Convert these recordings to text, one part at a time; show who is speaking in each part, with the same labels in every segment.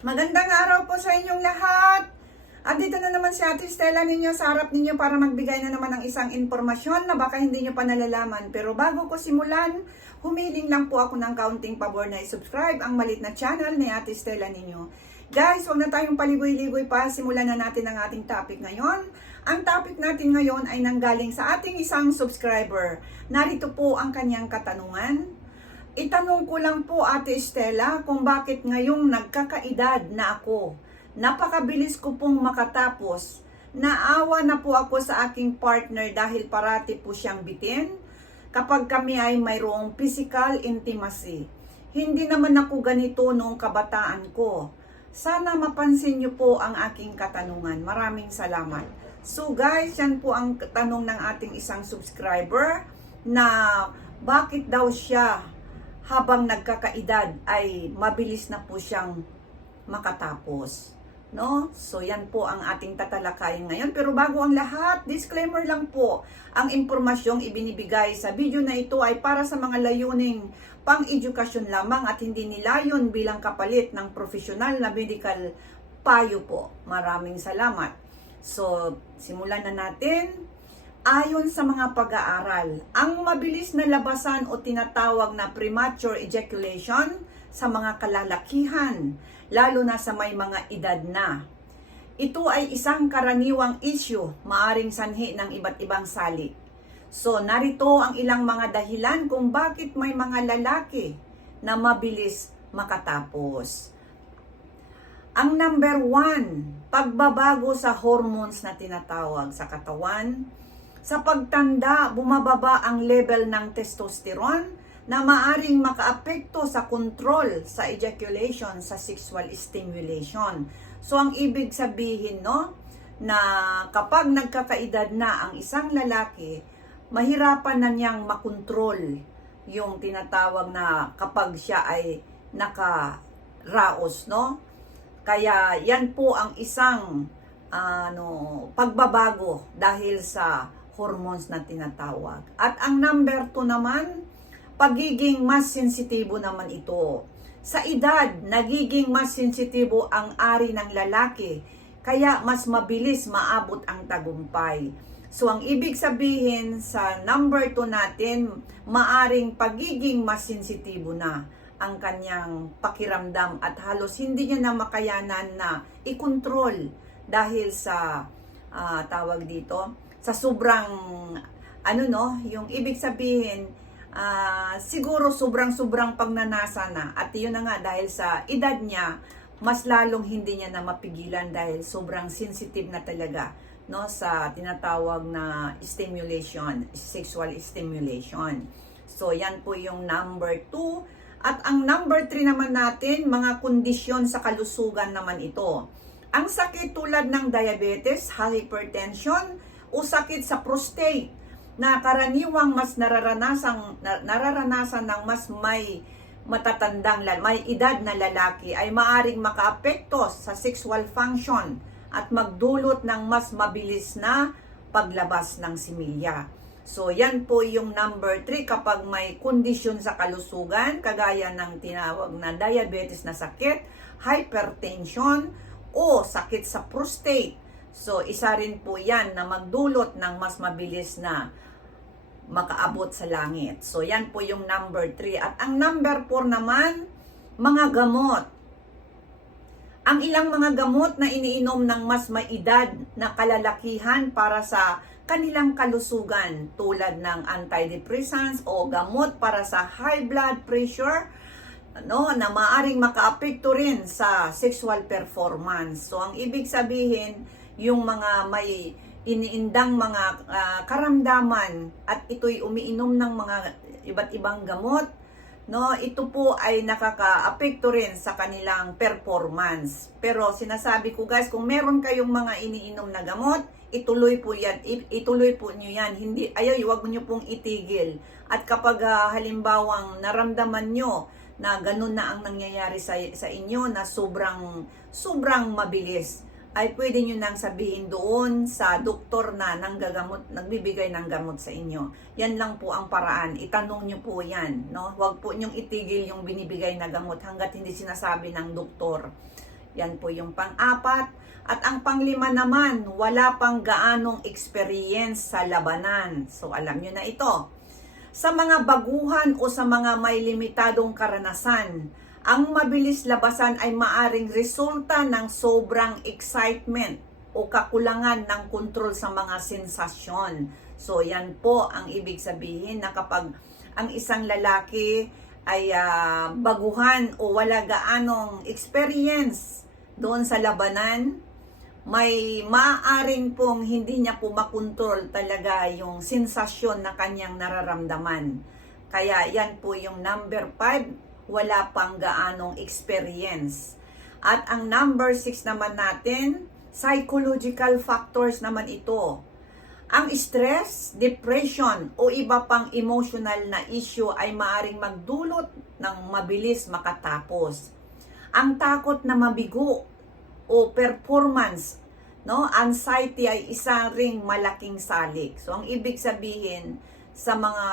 Speaker 1: Magandang araw po sa inyong lahat. Andito na naman si Ate Stella ninyo sa harap ninyo para magbigay na naman ng isang informasyon na baka hindi nyo pa nalalaman. Pero bago ko simulan, humiling lang po ako ng kaunting pabor na i-subscribe ang malit na channel ni Ate Stella ninyo. Guys, huwag na tayong paligoy-ligoy pa. Simulan na natin ang ating topic ngayon. Ang topic natin ngayon ay nanggaling sa ating isang subscriber. Narito po ang kanyang katanungan. Itanong ko lang po Ate Estela kung bakit ngayong nagkakaedad na ako. Napakabilis ko pong makatapos. Naawa na po ako sa aking partner dahil parati po siyang bitin kapag kami ay mayroong physical intimacy. Hindi naman ako ganito noong kabataan ko. Sana mapansin niyo po ang aking katanungan. Maraming salamat. So guys, yan po ang tanong ng ating isang subscriber na bakit daw siya habang nagkakaedad ay mabilis na po siyang makatapos. No? So yan po ang ating tatalakayin ngayon. Pero bago ang lahat, disclaimer lang po. Ang impormasyong ibinibigay sa video na ito ay para sa mga layuning pang-edukasyon lamang at hindi nilayon bilang kapalit ng profesional na medical payo po. Maraming salamat. So, simulan na natin. Ayon sa mga pag-aaral, ang mabilis na labasan o tinatawag na premature ejaculation sa mga kalalakihan, lalo na sa may mga edad na. Ito ay isang karaniwang issue, maaring sanhi ng iba't ibang sali. So, narito ang ilang mga dahilan kung bakit may mga lalaki na mabilis makatapos. Ang number one, pagbabago sa hormones na tinatawag sa katawan. Sa pagtanda, bumababa ang level ng testosterone na maaring makaapekto sa control sa ejaculation, sa sexual stimulation. So ang ibig sabihin no, na kapag nagkakaedad na ang isang lalaki, mahirapan na niyang makontrol yung tinatawag na kapag siya ay nakaraos, no? Kaya yan po ang isang ano pagbabago dahil sa hormones na tinatawag. At ang number 2 naman, pagiging mas sensitibo naman ito. Sa edad, nagiging mas sensitibo ang ari ng lalaki, kaya mas mabilis maabot ang tagumpay. So ang ibig sabihin sa number 2 natin, maaring pagiging mas sensitibo na ang kanyang pakiramdam at halos hindi niya na makayanan na i-control dahil sa ah, tawag dito sa sobrang ano no, yung ibig sabihin ah, siguro sobrang sobrang pagnanasa na at yun na nga dahil sa edad niya mas lalong hindi niya na mapigilan dahil sobrang sensitive na talaga no sa tinatawag na stimulation, sexual stimulation. So yan po yung number 2 at ang number 3 naman natin, mga kondisyon sa kalusugan naman ito. Ang sakit tulad ng diabetes, hypertension, o sakit sa prostate na karaniwang mas nararanasan, na- nararanasan ng mas may matatandang may edad na lalaki ay maaring makaapekto sa sexual function at magdulot ng mas mabilis na paglabas ng similya. So, yan po yung number 3 kapag may kondisyon sa kalusugan, kagaya ng tinawag na diabetes na sakit, hypertension, o sakit sa prostate. So, isa rin po yan na magdulot ng mas mabilis na makaabot sa langit. So, yan po yung number 3. At ang number 4 naman, mga gamot. Ang ilang mga gamot na iniinom ng mas may edad na kalalakihan para sa kanilang kalusugan tulad ng antidepressants o gamot para sa high blood pressure no, na maaring makaapekto rin sa sexual performance. So ang ibig sabihin, yung mga may iniindang mga ah, karamdaman at ito'y umiinom ng mga iba't ibang gamot, no, ito po ay nakakaapekto rin sa kanilang performance. Pero sinasabi ko guys, kung meron kayong mga iniinom na gamot, ituloy po yan, ituloy po nyo yan. Hindi, ayaw, huwag nyo pong itigil. At kapag ah, halimbawang naramdaman nyo na ganun na ang nangyayari sa, sa inyo na sobrang, sobrang mabilis, ay pwede nyo nang sabihin doon sa doktor na nanggagamot, nagbibigay ng gamot sa inyo. Yan lang po ang paraan. Itanong nyo po yan. No? Huwag po nyong itigil yung binibigay na gamot hanggat hindi sinasabi ng doktor. Yan po yung pang-apat. At ang panglima naman, wala pang gaanong experience sa labanan. So alam nyo na ito. Sa mga baguhan o sa mga may limitadong karanasan, ang mabilis labasan ay maaring resulta ng sobrang excitement o kakulangan ng kontrol sa mga sensasyon. So yan po ang ibig sabihin na kapag ang isang lalaki ay ah, baguhan o wala gaanong experience doon sa labanan, may maaaring pong hindi niya po makontrol talaga yung sensasyon na kanyang nararamdaman. Kaya yan po yung number 5, wala pang gaanong experience. At ang number 6 naman natin, psychological factors naman ito. Ang stress, depression o iba pang emotional na issue ay maaring magdulot ng mabilis makatapos. Ang takot na mabigo o performance, no? Anxiety ay isang ring malaking salik. So ang ibig sabihin sa mga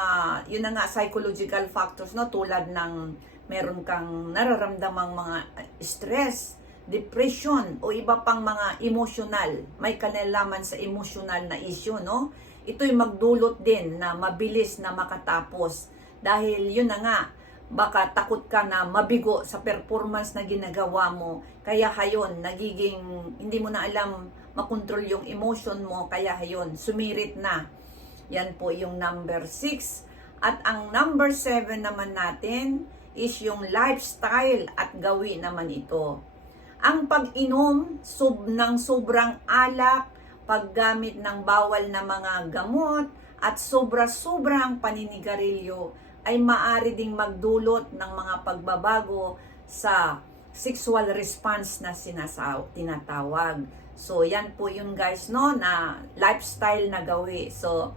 Speaker 1: yun na nga psychological factors no tulad ng meron kang nararamdamang mga stress, depression o iba pang mga emotional, may kanalaman sa emotional na issue, no? Ito'y magdulot din na mabilis na makatapos dahil yun na nga baka takot ka na mabigo sa performance na ginagawa mo. Kaya hayon, nagiging, hindi mo na alam makontrol yung emotion mo. Kaya hayon, sumirit na. Yan po yung number 6. At ang number 7 naman natin is yung lifestyle at gawi naman ito. Ang pag-inom sub ng sobrang alak, paggamit ng bawal na mga gamot, at sobra-sobrang paninigarilyo ay maari ding magdulot ng mga pagbabago sa sexual response na sinasaw, tinatawag. So, yan po yun guys, no, na lifestyle na gawi. So,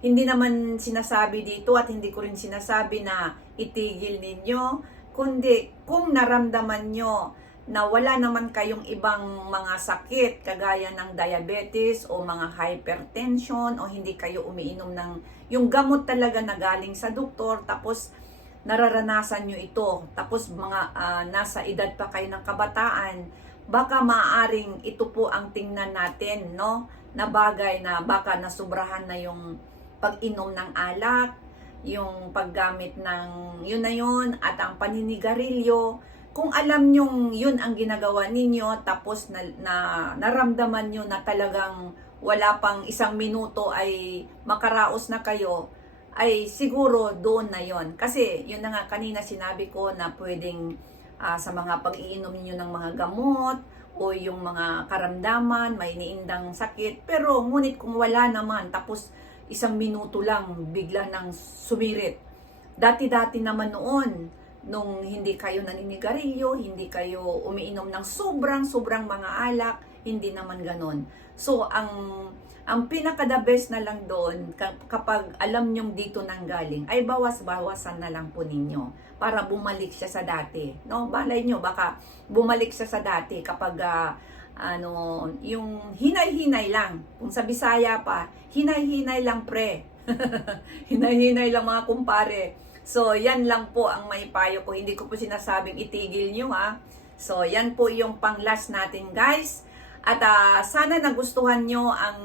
Speaker 1: hindi naman sinasabi dito at hindi ko rin sinasabi na itigil ninyo, kundi kung naramdaman nyo na wala naman kayong ibang mga sakit kagaya ng diabetes o mga hypertension o hindi kayo umiinom ng yung gamot talaga na galing sa doktor tapos nararanasan nyo ito tapos mga ah, nasa edad pa kayo ng kabataan baka maaring ito po ang tingnan natin no? Na bagay na baka nasubrahan na yung pag-inom ng alak yung paggamit ng yun na yun at ang paninigarilyo. Kung alam nyong yun ang ginagawa ninyo tapos na, na naramdaman nyo na talagang wala pang isang minuto ay makaraos na kayo ay siguro doon na yon kasi yun na nga kanina sinabi ko na pwedeng ah, sa mga pag-iinom ninyo ng mga gamot o yung mga karamdaman may niindang sakit. Pero ngunit kung wala naman tapos isang minuto lang bigla nang sumirit dati-dati naman noon nung hindi kayo naninigarilyo, hindi kayo umiinom ng sobrang sobrang mga alak, hindi naman ganon. So ang ang pinaka the best na lang doon ka- kapag alam nyong dito nang galing ay bawas-bawasan na lang po ninyo para bumalik siya sa dati. No, balay nyo baka bumalik siya sa dati kapag ah, ano, yung hinay-hinay lang. Kung sa Bisaya pa, hinay-hinay lang pre. hinay-hinay lang mga kumpare. So, yan lang po ang may payo ko. Hindi ko po sinasabing itigil nyo ha. So, yan po yung pang last natin guys. At ah, sana nagustuhan nyo ang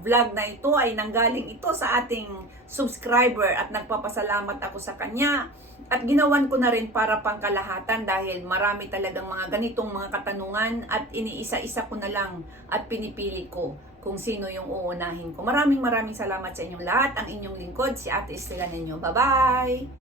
Speaker 1: vlog na ito ay nanggaling ito sa ating subscriber at nagpapasalamat ako sa kanya. At ginawan ko na rin para pangkalahatan dahil marami talagang mga ganitong mga katanungan at iniisa-isa ko na lang at pinipili ko kung sino yung uunahin ko. Maraming maraming salamat sa inyong lahat. Ang inyong lingkod, si Ate Estela ninyo. Bye-bye!